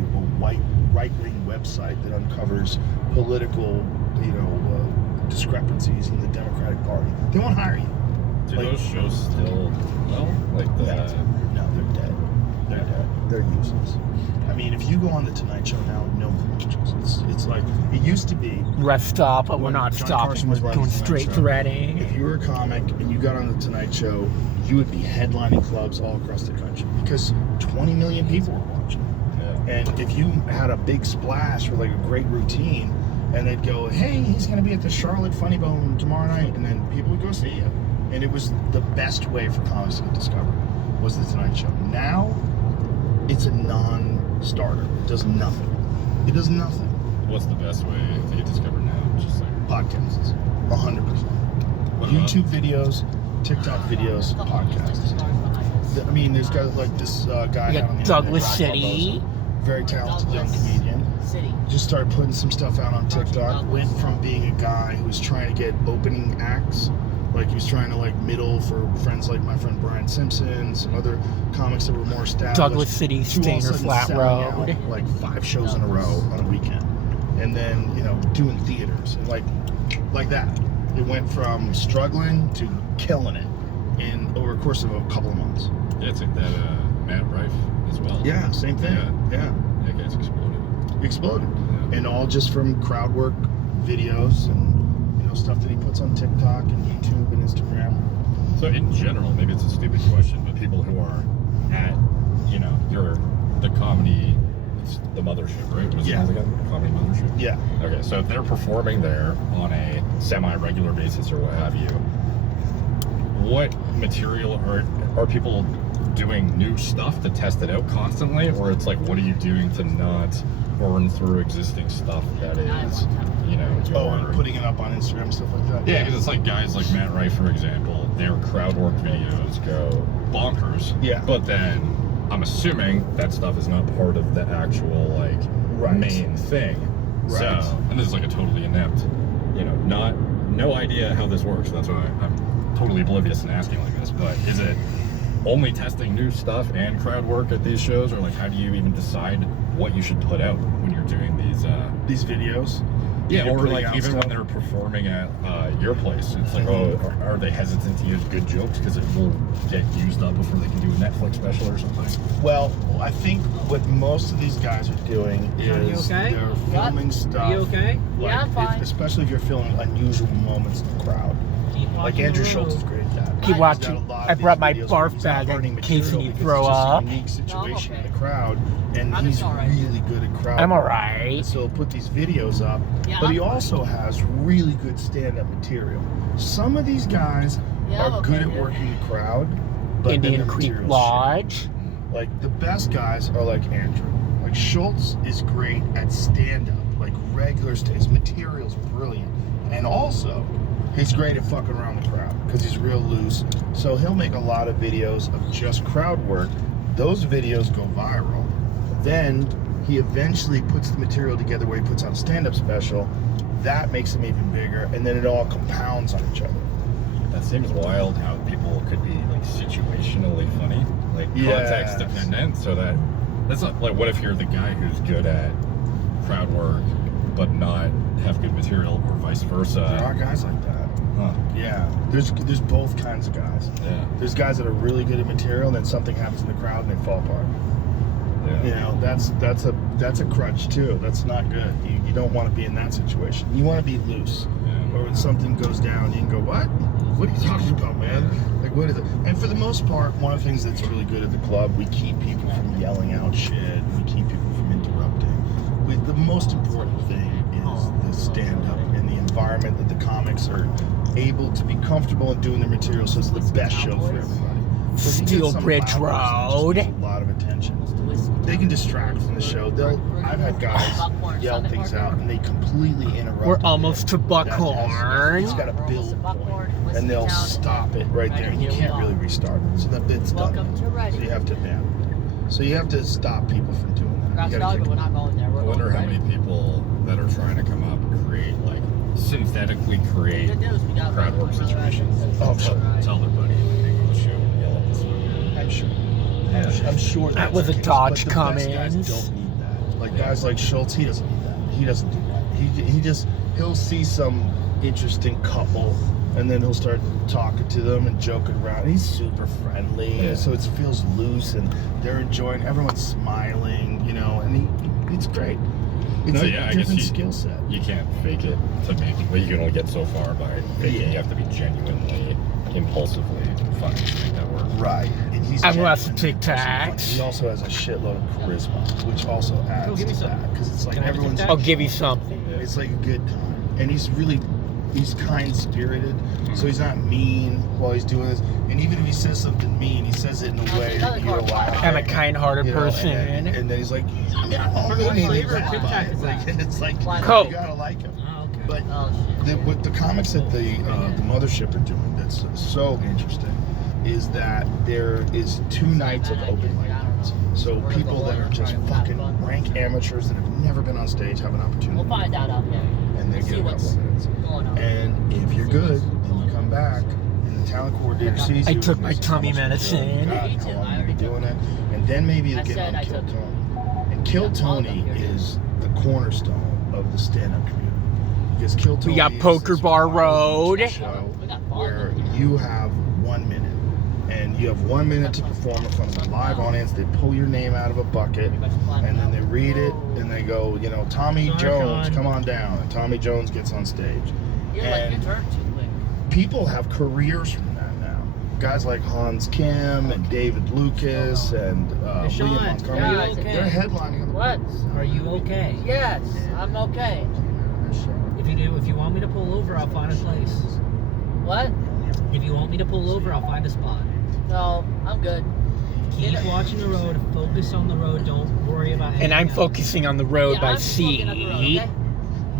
white right-wing website that uncovers political, discrepancies in the Democratic Party. They won't hire you. Do Like- those shows still, like the, No, they're dead. They're dead. They're useless. I mean, if you go on the Tonight Show now, no one watches. It's like it used to be. Rest stop, but we're When not Johnny stopping. Carson was We're running going the Tonight straight Show, to Reading. If you were a comic and you got on the Tonight Show, you would be headlining clubs all across the country because 20 million people were watching. yeah. And if you had a big splash with like a great routine, and they'd go, "Hey, he's going to be at the Charlotte Funny Bone tomorrow night," and then people would go see you. And it was the best way for comics to get discovered was the Tonight Show. Now, it's a non-starter. It does nothing. It does nothing. What's the best way to get discovered now? Just like Podcasts, 100%. YouTube videos, TikTok videos, podcasts. I mean, there's guys like this guy We out on got the Douglas internet, Rob City. Barbosa, very talented young Douglas comedian. City. Just started putting some stuff out on TikTok. Went from being a guy who was trying to get opening acts, like he was trying to like middle for friends like my friend Brian Simpson, some other comics that were more established. Douglas City, to all of a Stainer sudden Flat selling Road. out, like 5 shows in a row on a weekend, and then doing theaters and like that. It went from struggling to killing it in over a course of a couple of months. Yeah, it's like that Matt Rife as well. Yeah, same thing. Yeah. That guy's exploded. Exploded. Yeah. And all just from crowd work videos and, you know, stuff that he puts on TikTok and YouTube and Instagram. So in general, maybe it's a stupid question, but people who are at, you know, the comedy, it's the mothership, right? What's Yeah. it called again? Comedy mothership? Yeah. Okay, so if they're performing there on a semi-regular basis or what have you, what material are people doing new stuff to test it out constantly, or it's like, what are you doing to not burn through existing stuff that is, you know, Oh, your- and putting it up on Instagram, stuff like that. yeah, because it's like guys like Matt Rife, for example, their crowd work videos go bonkers. Yeah. But then I'm assuming that stuff is not part of the actual like Right. main thing. Right. So, and this is like a totally inept, you know, no idea how this works. That's why I'm totally oblivious and asking like this. But is it only testing new stuff and crowd work at these shows, or like how do you even decide what you should put out when you're doing These videos. yeah, You're or putting like out even stuff. when they're performing at your place, it's like, oh, are they hesitant to use good jokes because it will get used up before they can do a Netflix special or something? Well, I think what most of these guys are doing Are you is okay? they're filming stuff. Are you okay? Like, Yeah, I'm fine. especially if you're filming unusual moments in the crowd. Keep Like watching Andrew the Schultz room. is great at that. Keep He's watching. got a lot I of brought these my videos where barf he's not bag in burning case you material need to because throw it's just up. a unique situation okay. in the crowd, and I'm he's all right. really good at crowd. I'm work. alright. So he'll put these videos up, Yeah, but he I'm fine. also has really good stand-up material. Some of these guys Yeah, I'm are okay, good at dude. working the crowd, but then Indian their Creek material's Lodge. shit. Like the best guys are like Andrew. Like Schultz is great at stand-up, like regular stand. His material's brilliant, and also he's great at fucking around the crowd because he's real loose. So he'll make a lot of videos of just crowd work. Those videos go viral. Then he eventually puts the material together where he puts on a stand-up special. That makes him even bigger, and then it all compounds on each other. That seems wild how people could be like situationally funny, like Yes. context dependent. So that's not like, what if you're the guy who's good at crowd work but not have good material, or vice versa? There are guys like that. Huh. Yeah, there's both kinds of guys. Yeah. There's guys that are really good at material, and then something happens in the crowd and they fall apart. Yeah. You know, that's a crutch too. That's not good. You don't want to be in that situation. You want to be loose. Yeah. Or when something goes down, you can go, what? What are you talking about, man? Like, what is it? And for the most part, one of the things that's really good at the club, we keep people from yelling out shit. We keep people from interrupting. The most important thing is the stand-up and the environment that the comics are able to be comfortable in doing their material, so it's the best show for everybody. So if you get Steel some Bridge loud person that just Road. gets a lot of attention. They can distract from the show. I've had guys yell things out and they completely interrupt. We're the almost to bit. Buckhorn. It's got a build point, and they'll stop it right there. You can't really restart it, so that bit's done. Welcome to So Reddit. you have to, So you have to stop people from doing that. Across You the gotta dog, kick we're not going there. We're I wonder going how right. many people that are trying to come up create like synthetically create Good news, we got crowd work one. situations. Oh, sure. Tell their buddy when they go to the show and yell at this one. I'm sure. I'm sure That that's was the a case, Dodge but the best guys Cummins. don't need that. Like guys like Schultz, he doesn't need that. He doesn't do that. He'll see some interesting couple, and then he'll start talking to them and joking around. He's super friendly, Yeah. so it feels loose, and they're enjoying. Everyone's smiling, you know, and it's great. It's No, a yeah, I guess different you- skill set. You can't fake it to make it, but you can only get so far by faking. Yeah. You have to be genuinely, impulsively funny to make that work. Right. And he's I'm lots genuinely of Tic funny. Tacs. He also has a shitload of charisma, which also adds give me to some. that, because it's like Can I have a Tic everyone's. Tac? I'll give you something. It's like a good time, and he's kind-spirited, so he's not mean while he's doing this. And even if he says something mean, he says it in a way that you're laughing. I'm a kind-hearted You know, person. and then he's like, What flavor Tic Tac is that? It's like Coke. you gotta like him. Oh, okay. But Oh, shit. what the comics at the mothership are doing that's so interesting is that there is 2 nights of open mic nights. So people that are just fucking rank amateurs that have never been on stage have an opportunity. We'll find out there. And they We'll get see a what's couple of minutes. going on. And if you're good, then you come back, and the talent coordinator sees I you. took and my says, tummy "How much material you medicine." got, Me too, How long I you already been took doing it? And then maybe you I get said on I Kill took- Tony. And Kill Yeah, all of Tony them here. is the cornerstone of the stand-up community. Because Kill Tony got is Poker this Bar wild Road. show We got where followed. you have 1 minute. and you have 1 minute to perform in front of a live audience. They pull your name out of a bucket, and then they read it, and they go, you know, Tommy Jones, come on down. And Tommy Jones gets on stage. You're like, your turn too quick. People have careers from that now. Guys like Hans Kim and David Lucas and Sean, William Montgomery. are you okay? They're headlining on the What? Are you okay? Yes, I'm okay. If you want me to pull over, I'll find a place. What? If you want me to pull over, I'll find a spot. No, I'm good. Keep watching the road. Focus on the road. Don't worry about anything And I'm else. focusing on the road Yeah, by I'm sea. looking at the road,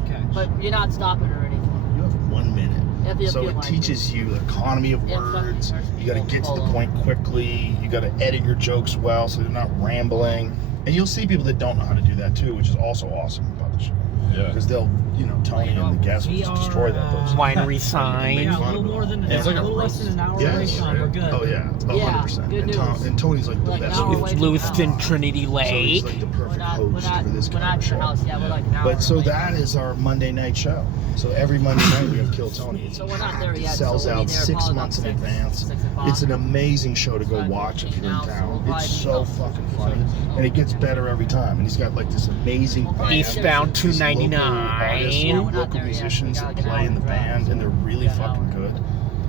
okay? Okay. But you're not stopping or anything. You have 1 minute. If you So feel it like teaches you the economy of Yeah, fucking words. hurts You got to people get to the follow. point quickly. You got to edit your jokes well so they're not rambling. And you'll see people that don't know how to do that too, which is also awesome about the show. Yeah. Because they'll, you know, Tony and the guests will We just destroy that are, person. Winery sign. Yeah, a fun little of it more all. than It's like a little less than an hour Yes. away, Sean. We're good. Oh yeah, 100%. Yeah, good And Tony's like the Like an best hour host. away It's from Lewiston the house. Trinity So he's Lake. like the We're perfect not, host for this we're kind not of in your show. house. Yeah, we're like an hour But so away. that is our Monday night show. So every Monday night we have Kill Tony. So we're not there yet. Sells so we'll be out there 6 probably months in about advance. 6 o'clock. It's an amazing show to go It's watch if you're in now, so town. we'll probably It's be so up. fucking funny, and it gets better every time. And he's got like this amazing band. Eastbound These local 299. artists, Yeah, we're not local there yet. musicians We that gotta get play in the out and band, drive. and they're really We got fucking an good.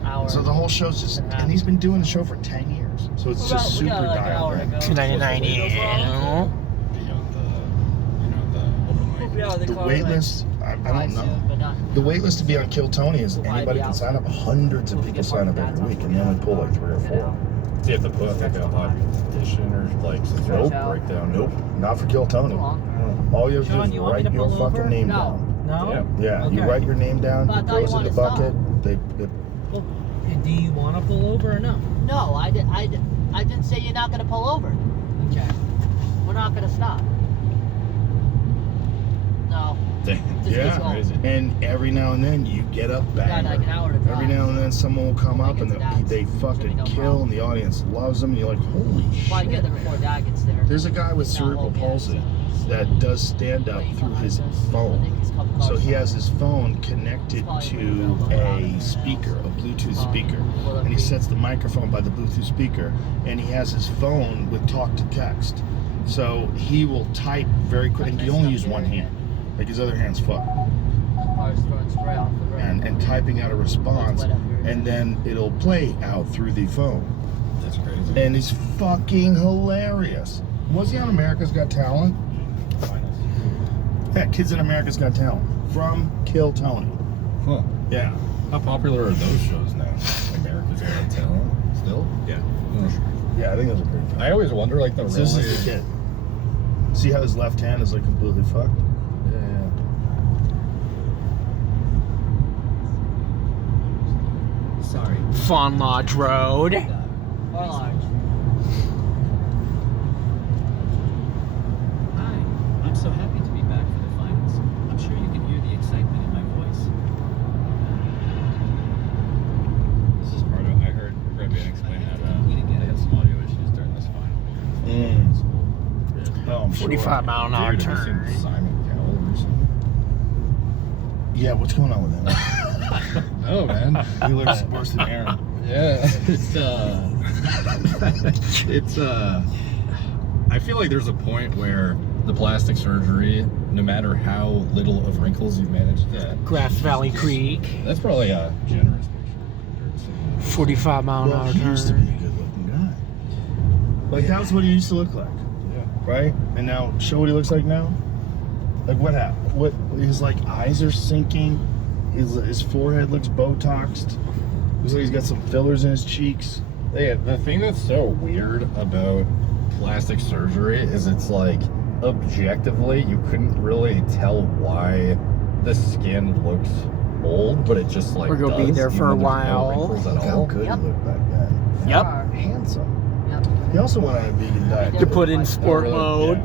hour. So the whole show's just, and he's been doing the show for 10 years. So it's just We super got like an hour dialed to in. go. 299 ew. Yeah, The car wait like list, I probably don't know. soon, but not- The wait list to be on Kill Tony is anybody can sign up. Hundreds of people sign up every week, and they only pull like 3 or 4. Do you have to put like a hot petition or like some sort of Nope. breakdown? Nope, not for Kill Tony. Too long. All you have to Sean, do is you want me write to your pull fucking over? name No. down. No? Yeah, you Okay. write your name down, But I it thought you goes in wanted the to stop. bucket. They Well, do you want to pull over or no? No, I didn't say you're not gonna pull over. Okay. We're not gonna stop. No. Just Yeah. keep going. Crazy. and every now and then you get up We got banger. like an hour to drive. Every now and then someone will come When up we and get to Dad's, they should be fucking no kill, problem. and the audience loves them. And you're like, holy Probably get shit. there before Dad gets there. There's a guy with cerebral palsy that does stand up through his phone. So he has his phone connected to a speaker, a Bluetooth speaker. And he sets the microphone by the Bluetooth speaker, and he has his phone with talk to text. So he will type very quick, and he only use one hand. Like his other hand's fucked. Cars throwing spray off the road. And typing out a response, and then it'll play out through the phone. That's crazy. And he's fucking hilarious. Was he on America's Got Talent? Yeah, Kids in America's Got Talent. From Kill Tony. Huh. Yeah. How popular are those shows now? America's Got Talent? Still? Yeah. Hmm. Yeah, I think those are pretty fun. I always wonder, like, the So this really... is the kid. See how his left hand is like completely fucked? Yeah. Sorry. Fawn Lodge Road. Or large. Hi, I'm so happy to be back for the finals. I'm sure you can hear the excitement in my voice. This is part of it. I heard Rebbein explain that they had some audio issues during this final. Oh, I'm sure. 45 mile an hour Dude, have you turn. seen Simon Cowell recently? Yeah, what's going on with him? Oh, man. He looks worse than Aaron. Yeah, it's I feel like there's a point where the plastic surgery, no matter how little of wrinkles you manage to, Grass Valley Creek. that's probably a generous picture. 45 mile an Well, hour he used to be a turn. good looking guy. Like, that was what he used to look like. Yeah. Right? And now, show what he looks like now. Like, what happened? What, his, like, eyes are sinking. His forehead looks Botoxed. Looks like he's got some fillers in his cheeks. Yeah, the thing that's so weird about plastic surgery is it's like, objectively, you couldn't really tell why the skin looks old, but it just like We're gonna be does, there for even a though there's no while. wrinkles at Look how all. good Yep. he looked back then. Yep. Handsome. Yep. He also went on a vegan diet. To put in sport Oh, really? mode.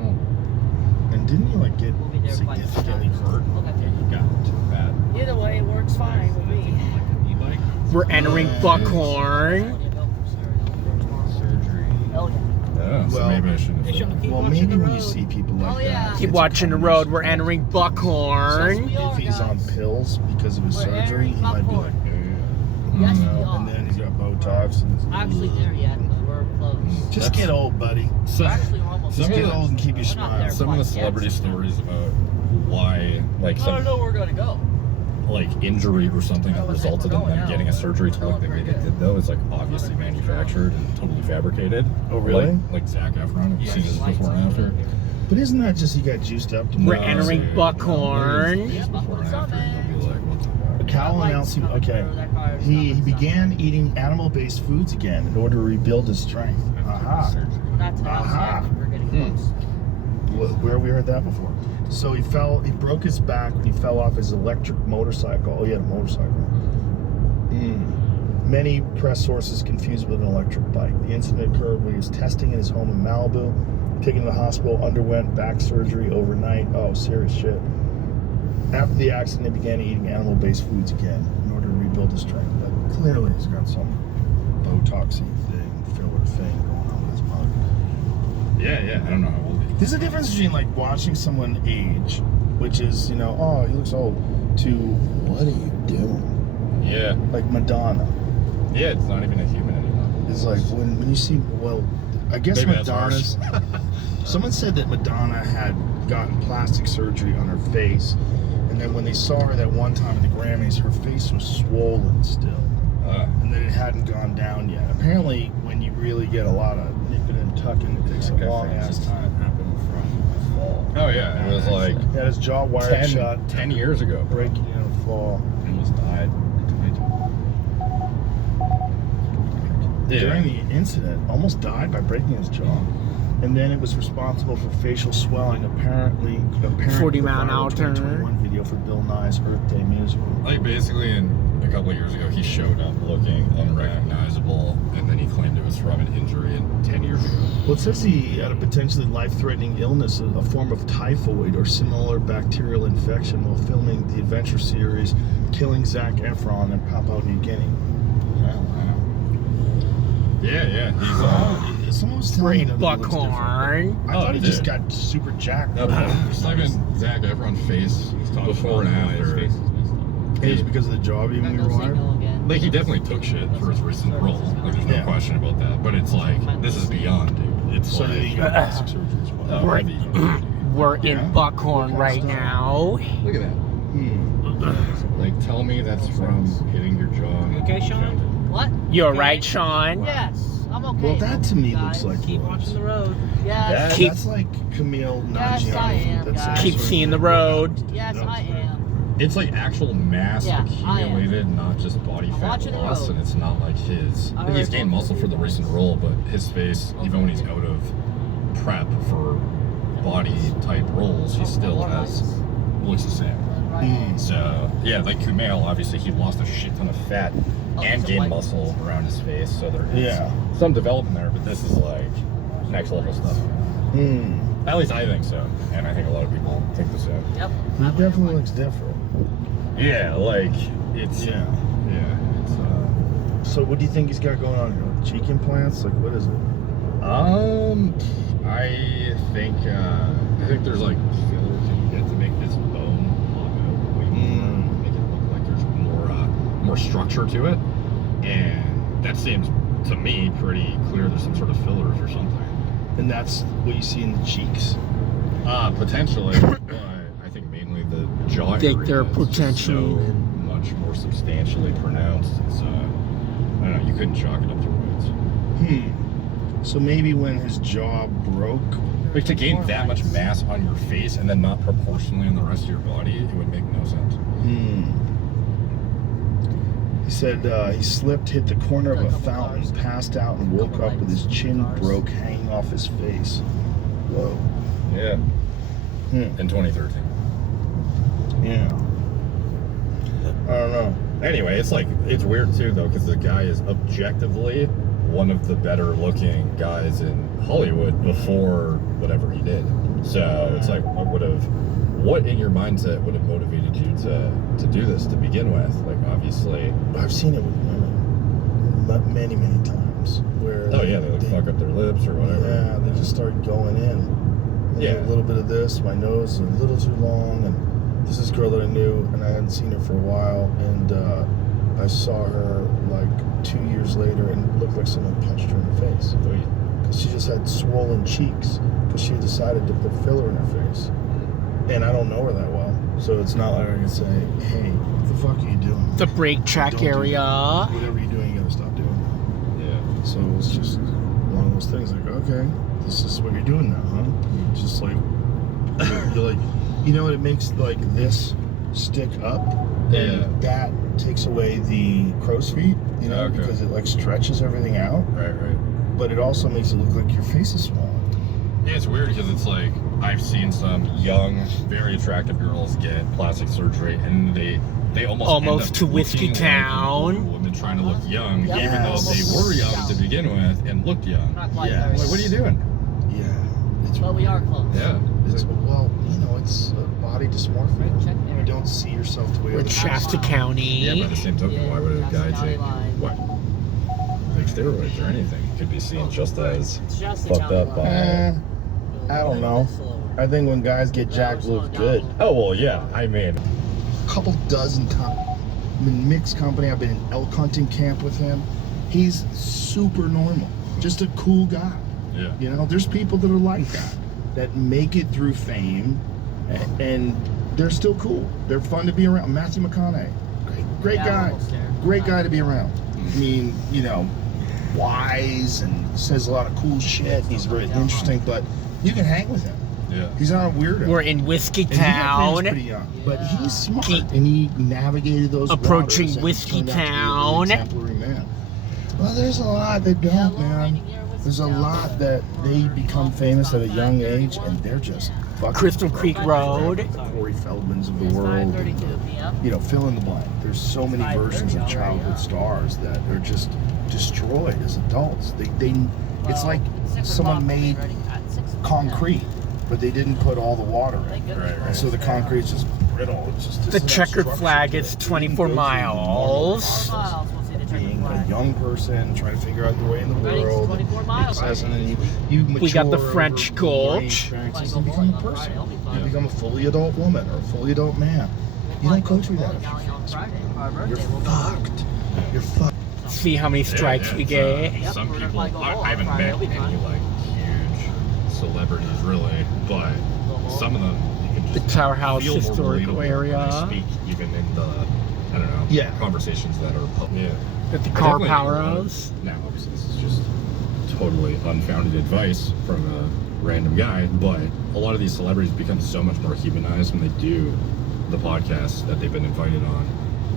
Yeah. And didn't he, like, get We'll be there quite significantly hurt? Look at It got too bad. Either way, it works fine with me. Like an e-bike We're entering Buckhorn. surgery. Oh yeah. Yeah, so Well, maybe I shouldn't Hey, have. Sean, keep Well, watching maybe the when road. you see people like Oh, yeah. that. Keep it's watching the punishment. road. We're entering Buckhorn. If he's on pills because of his We're surgery, entering he might be Buckhorn. like, Yes, you we know, are. and then he's got Botox. And it's, Actually, there yet, but we're close. just get old, buddy. So, Actually, we're almost Just Some get of the- old and keep your We're not there smile. some of the quite yet. celebrity stories about why, like, I don't know where we're gonna go. like injury or something that resulted in them getting a surgery to look the way they did, though, is like obviously manufactured and totally fabricated. Oh, really? Like Zac Efron. Have you seen this before and after? But isn't that just he got juiced up to We're more? entering Yeah, Buckhorn. movies before and after, and you'll be like, what the fuck? Cal announced okay. He began eating animal-based foods again in order to rebuild his strength. Aha. Not to the house Aha. yet, but we're getting close. Where have we heard that before? So he broke his back when he fell off his electric motorcycle. Oh, he had a motorcycle. Many press sources confused with an electric bike. The incident occurred when he was testing in his home in Malibu, taken to the hospital, underwent back surgery overnight. Oh, serious shit. After the accident, he began eating animal-based foods again in order to rebuild his strength. But clearly he's got some Botoxy thing, filler thing going on with his mug. Yeah, I don't know how old he is. There's a difference between like watching someone age, which is, you know, oh, he looks old, to what are you doing? Yeah, Like Madonna. yeah, it's not even a human anymore. It's like when you see, well, I guess Maybe that's Madonna's. Someone said that Madonna had gotten plastic surgery on her face, and then when they saw her that one time at the Grammys, her face was swollen still, and that it hadn't gone down yet. Apparently, when you really get a lot of nipping and tucking, it takes a long ass time. Oh yeah, it was like He had his jaw wired shut, 10 years ago. breaking in a fall. Almost died. During the incident, almost died by breaking his jaw. And then it was responsible for facial swelling, apparently 40 mile an hour turn. 2021 video for Bill Nye's Earth Day musical. Like basically, a couple of years ago, he showed up looking unrecognizable, and then he claimed it was from an injury 10 years ago. Well, it says he had a potentially life-threatening illness, a form of typhoid or similar bacterial infection while filming the adventure series Killing Zac Efron in Papua New Guinea. Yeah, he's Someone was telling me Great that he looks different. Buckhorn. I thought he he just did. got super jacked. No, just type in Zac Efron face before and after. It's because of the jaw being We're gonna go rewired. signal again. Like he definitely took shit for his recent role. Like there's no Yeah. question about that. But it's like this is beyond, dude. It's So like he got plastic surgery as well. oh, Right. heavy. We're Yeah. in Buckhorn right now. Look at that. Hmm. Like tell me that's from hitting your jaw. You okay, Sean? What? You're Okay. right, Sean. Yes, I'm okay. Well, that to me guys. looks like Keep drugs. watching the road. Yes, Keep- That's like Camille Yes, Nanjiani. I am, That's guys. some Keep sort of- seeing the road. yes, I am. It's like actual mass Yeah, I am. accumulated, not just body I'm fat watching the loss, road. and it's not like his. I He's heard gained one. muscle for the recent role, but his face, even when he's out of prep for body type roles, he still has looks the same. Hmm. So yeah, like Kumail, obviously he lost a shit ton of fat Oh, and it's a gained white- muscle around his face, so there is Yeah. some development there. But this is like next level stuff. Hmm. At least I think so, and I think a lot of people think the same. Yep. He definitely looks different. Yeah, like it's Yeah. It's So what do you think he's got going on here? Like cheek implants? Like what is it? I think there's like fillers you can get to make this bone pop out way more, make it look like there's more structure to it, and that seems to me pretty clear. There's some sort of fillers or something. And that's what you see in the cheeks. Potentially, but I think mainly the jaw Think area they're is just potentially- so much more substantially pronounced. It's I don't know. You couldn't chalk it up to roids. So maybe when his jaw broke, Like to gain that much mass on your face and then not proportionally on the rest of your body, it would make no sense. He said he slipped, hit the corner of a fountain, passed out, and woke up with his chin broke, hanging off his face. Whoa. Yeah. In 2013. Yeah. I don't know. Anyway, it's weird too though, because the guy is objectively one of the better looking guys in Hollywood before whatever he did. So it's like, what in your mindset would have motivated you to do this to begin with? Like obviously. I've seen it with women many, many times. Where Oh yeah, they like fuck up their lips or whatever. Yeah, they just start going in. Yeah. A little bit of this, my nose is a little too long, and this is a girl that I knew, and I hadn't seen her for a while, and I saw her like 2 years later and it looked like someone punched her in the face. Because she just had swollen cheeks because she decided to put filler in her face. And I don't know her that well. So it's not like I can say, hey, what the fuck are you doing? The brake track Don't do area. that. Whatever you're doing, you gotta stop doing that. Yeah. So it's just one of those things like, okay, this is what you're doing now, huh? You're just like, you're like, you know what, it makes like this stick up and that takes away the crow's feet, you know, Okay. because it like stretches everything out, Right. but it also makes it look like your face is swollen. Yeah, it's weird because it's like I've seen some young, very attractive girls get plastic surgery, and they almost end up to Whiskey looking Town. like old women trying to look young, Yeah. even though they were young to begin with and looked young. Not quite Yeah. there. Like, what are you doing? Yeah, it's But we are close. Yeah. It's, well, you know, it's body dysmorphia. Check there. You don't see yourself the way With other Shasta people County. Yeah, by the same token, why would a guy take what? Like steroids or anything could be seen just as It's just fucked up by. I don't know. I think when guys get jacked, look good. Oh well, yeah. I mean, Couple dozen times. I'm in mixed company. I've been in elk hunting camp with him. He's super normal, just a cool guy. yeah. You know, there's people that are like that make it through fame, and they're still cool. They're fun to be around. Matthew McConaughey, great Yeah, guy, almost there. great guy to be around. I mean, you know, wise and says a lot of cool shit. He's very interesting, but you can hang with him. Yeah. He's not a weirdo. We're in Whiskey And he got famous Town. pretty young, but he's smart, He- and he navigated those Approaching waters and Whiskey turned out to be a really Town. exemplary man. Well, there's a lot that don't, man. There's a lot that they become famous at a young age, and they're just fucking Crystal Creek Road. The Corey Feldmans of the It's world. 5:32 p.m. You know, fill in the blank. There's so many versions of childhood stars that are just destroyed as adults. It's like someone made concrete, but they didn't put all the water in. Right. And so the concrete's just brittle. It's just The isn't that checkered structure flag to is it. 24 You can go through the miles. normal being a young person trying to figure out your way in the Ready? It's world, 24 miles. and then you mature We got the over French learning Gulch. experiences and become a person. You become a fully adult woman or a fully adult man. You don't go through that. You're fucked. You're fucked. See how many strikes we get. Some people, I haven't met any like huge celebrities really, but some of them you can The just Tower House feel more historical relatable when area. they speak, even in the I don't know, Yeah. conversations that are public. Yeah. At the I car definitely power think a lot house. of- Now, obviously, this is just totally unfounded advice from a random guy, but a lot of these celebrities become so much more humanized when they do the podcasts that they've been invited on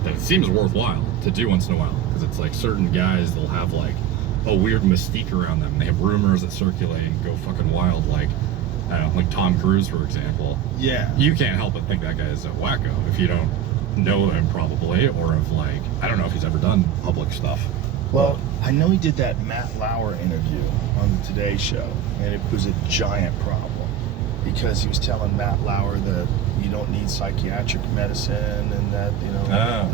that it seems worthwhile to do once in a while. Because it's like certain guys, they'll have like a weird mystique around them. They have rumors that circulate and go fucking wild, like, I don't know, like Tom Cruise, for example. Yeah. You can't help but think that guy is a wacko if you don't know him probably, or if like, I don't know if he's ever done public stuff. Well, I know he did that Matt Lauer interview on the Today Show, and it was a giant problem because he was telling Matt Lauer that you don't need psychiatric medicine and that, you know,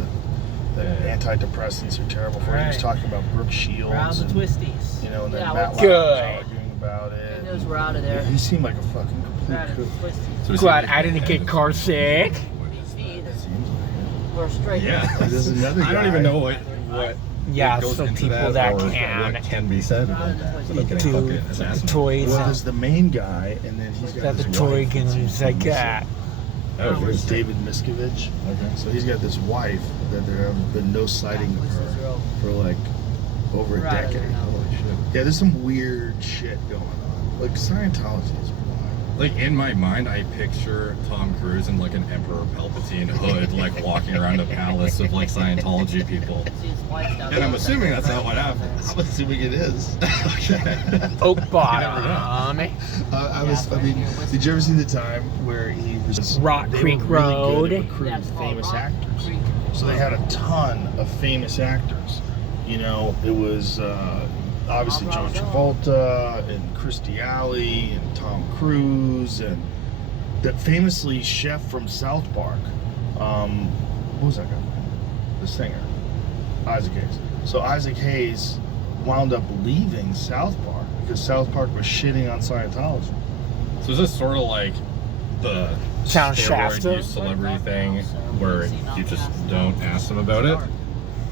that antidepressants are terrible for you. He was Right. talking about Brooke Shields. Round the and, twisties. you know, and then Yeah, Matt well, Lauer was Good. arguing about it. He knows we're out of there. Yeah, he seemed like a fucking Round complete the kook. twisties. So is Glad he- I didn't get car sick. Speed. It seems like We're straight. Yeah. There's another I don't guy. even know what Yeah, goes so into people that or can. what can be said about that without getting Do fucking assassinated. toys. Well, there's the main guy, and then he's got That the this toy wife that games seems like to miss that. it. Oh, There's good. David Miscavige. Okay. So he's got this wife that there have been no sighting of her for like over a We're out of there decade. now. Holy shit. Yeah, there's some weird shit going on. Like Scientology is wild. Like in my mind, I picture Tom Cruise in like an Emperor Palpatine hood, like walking around a palace of like Scientology people. See his wife's down And I'm there. assuming that's not what happens. I'm assuming it is. Okay. Oak Bottom. I mean, did you ever see the time where he was Rock they Creek were really Road. good at Yeah, recruiting it's called famous Rock actors. Creek. So they had a ton of famous actors. You know, it was obviously John Travolta and Christy Alley and Tom Cruise and that famously chef from South Park. What was that guy? The singer, Isaac Hayes. So Isaac Hayes wound up leaving South Park because South Park was shitting on Scientology. So is this sort of like the Town steroid Shasta? use celebrity thing where you just don't ask them about it?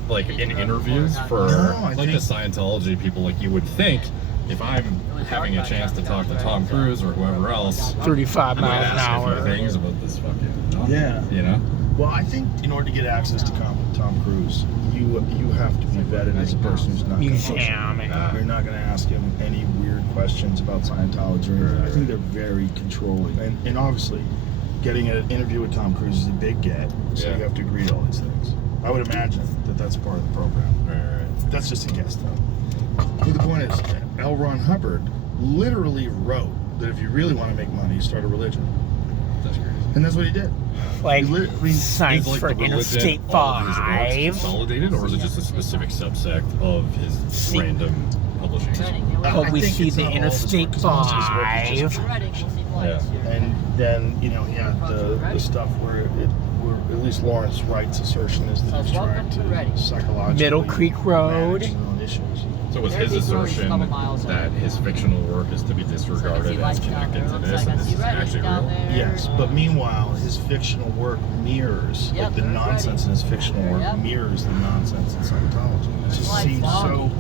like in interviews for No, I like the think- Scientology people, like you would think if I'm having a chance to talk to Tom Cruise or whoever else, 35 I'm gonna miles an ask a few hour. things about this fucking Yeah. you know? Well, I think in order to get access to Tom Cruise, you have to be vetted as a person who's not gonna Museum. You're not going to ask him any weird questions about Scientology or anything. I think they're very controlling. And obviously, getting an interview with Tom Cruise is a big get, so Yeah. you have to agree to all these things. I would imagine that that's part of the program. Right. That's just a guess, though. But the point is, L. Ron Hubbard literally wrote that if you really want to make money, start a religion. That's crazy. And that's what he did. Like, He lit- I mean, Science Is like for the religion, Interstate all of his works 5. consolidated, or is it just a specific subsect of his See- random publishing? Reading, here we I go. But we think see it's the not all of his Interstate work, 'cause most of his work is just 5. Reading, we'll see flights here. And then, he had the stuff where at least Lawrence Wright's assertion is that So he's welcome trying to to Reading. psychologically Middle Creek Road. manage his own issues. So was There's his these roads a assertion couple miles that out. his fictional work is to be disregarded as lights down connected there. to Looks this, like and I this see is Reading actually down real? there. Yes, but meanwhile, his fictional work mirrors, Yep, like the there's nonsense in his fictional work Yep. mirrors the nonsense in Scientology. It just Lights seems down. so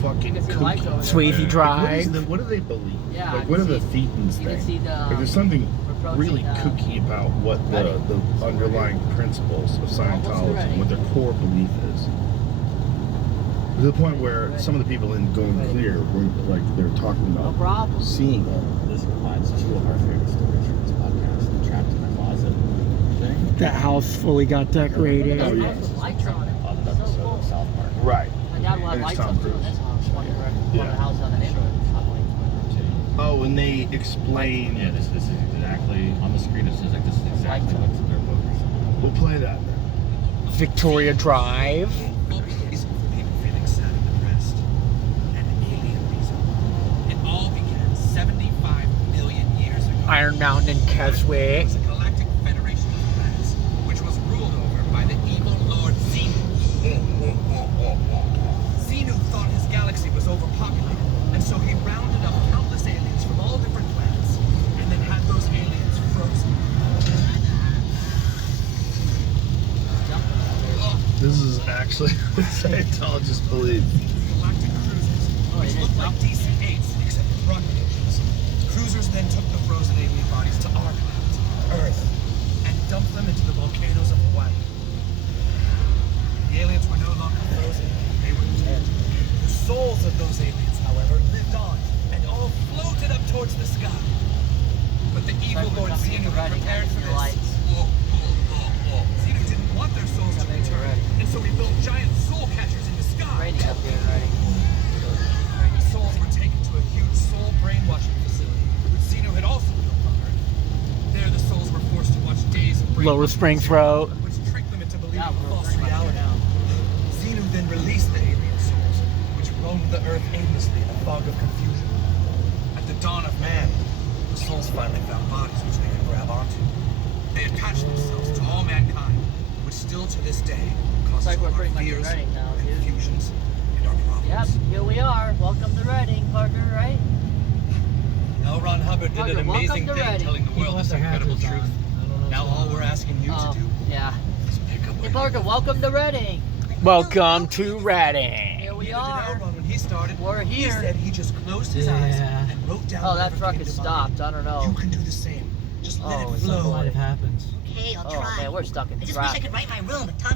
fucking You can see the lights over kooky. there. Swayze Yeah. Drive. What do they believe? Yeah, like, I what are can the see- Thetans you can see think? the, Like, there's something approaching, really kooky about what the underlying principles of Scientology and what their core belief is. To the point where some of the people in Going Clear were like they're talking No about problem. seeing Well, this provides two of our favorite stories from this podcast: the trapped in the closet thing, That house fully got decorated. Oh, yeah. With lights on it. on an So episode cool. of South Park. right. My dad will have And it's lights Tom on too in Cruise. this house. One of Yeah. the houses on the neighborhood. Oh, and they explain. Yeah, this is exactly on the screen. It says like this is exactly what's in their book. We'll play that. Victoria Drive. Reason for people feeling sad and depressed. An alien reason. It all began 75 million years ago. Iron Mountain and It Keswick. was a galactic federation of planets, which was ruled over by the evil Lord Xenu. Xenu thought his galaxy was overpopulated, and so he rounded up countless aliens from all different planets, and then had those aliens frozen. This is actually what Scientologists believe. Galactic cruisers, which looked like DC-8s except with rocket engines. Cruisers then took the frozen alien bodies to our planet, Earth, and dumped them into the volcanoes of Hawaii. The aliens were no longer frozen, they were dead. The souls of those aliens, however, lived on and all floated up towards the sky. But the evil Lord Xenu had prepared for this. Xenu didn't want their souls to return, and so he built giant soul catchers in the sky. Raining up here, right? The souls were taken to a huge soul brainwashing facility, which Xenu had also built on Earth. There, the souls were forced to watch days of brainwashing, Lower Springs Road. which tricked them into believing Yeah, we're false right reality. now. Xenu then released the alien souls, which roamed the Earth aimlessly in a fog of confusion. At the dawn of man, the souls finally found bodies which they could grab onto. They attached themselves to all mankind, which still to this day causes like we're all our pretty much in fears, Reading now, dude. confusions, and our problems. Yep, here we are. Welcome to Reading, partner, right? L. Ron Hubbard did Roger, an welcome amazing to thing Reading. telling the People world have this their incredible hazards truth. on. I don't know Now what's all going we're on. asking you to do Yeah. is pick up Hey, where Parker, you welcome to Reading. Welcome to Reading. Here we Neither did L. are. Ron when he started. We're He here. said he just closed his eyes Yeah. and wrote down. Oh, that whatever truck came has to mind. stopped. I don't know. You can do the same. Just let Oh, it it's flow. What if happens? Okay, I'll Oh, try. man, we're stuck in I just wish I traffic. could write my room, but Tom